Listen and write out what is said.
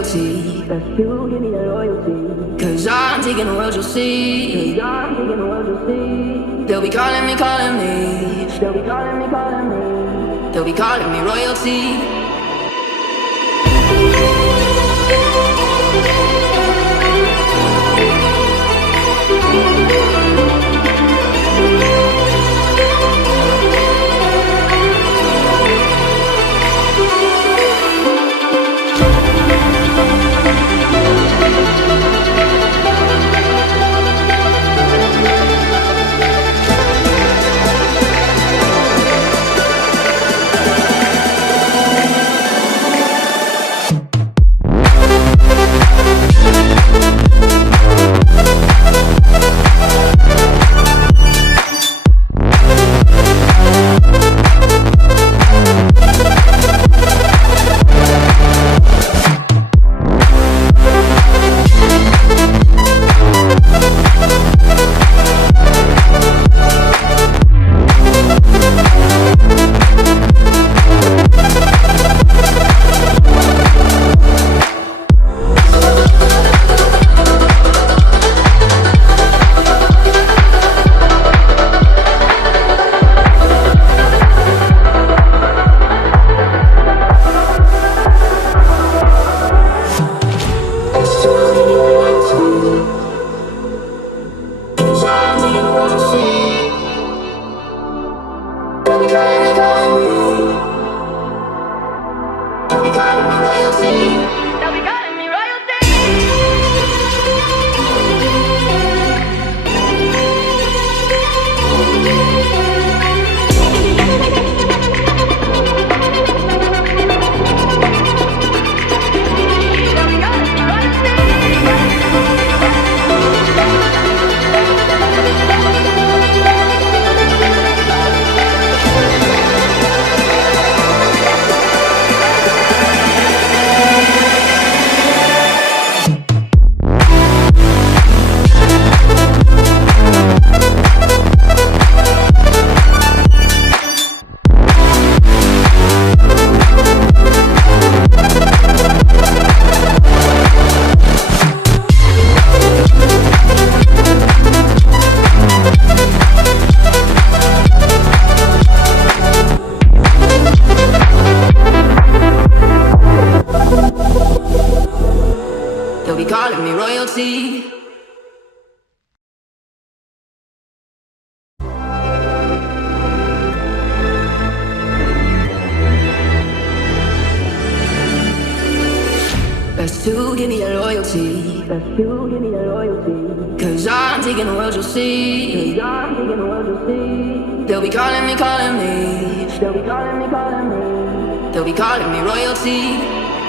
royalty. Best to give me that royalty. Cause I'm taking the world, you'll see. Cause I'm taking the world, you'll see. They'll be calling me, calling me. They'll be calling me, calling me. They'll be calling me royalty. Best to give me that loyalty. Best to give me that loyalty. Cause I'm taking the world, you'll see. Cause I'm taking the world, you'll see. They'll be calling me, calling me. They'll be calling me, calling me. They'll be calling me royalty.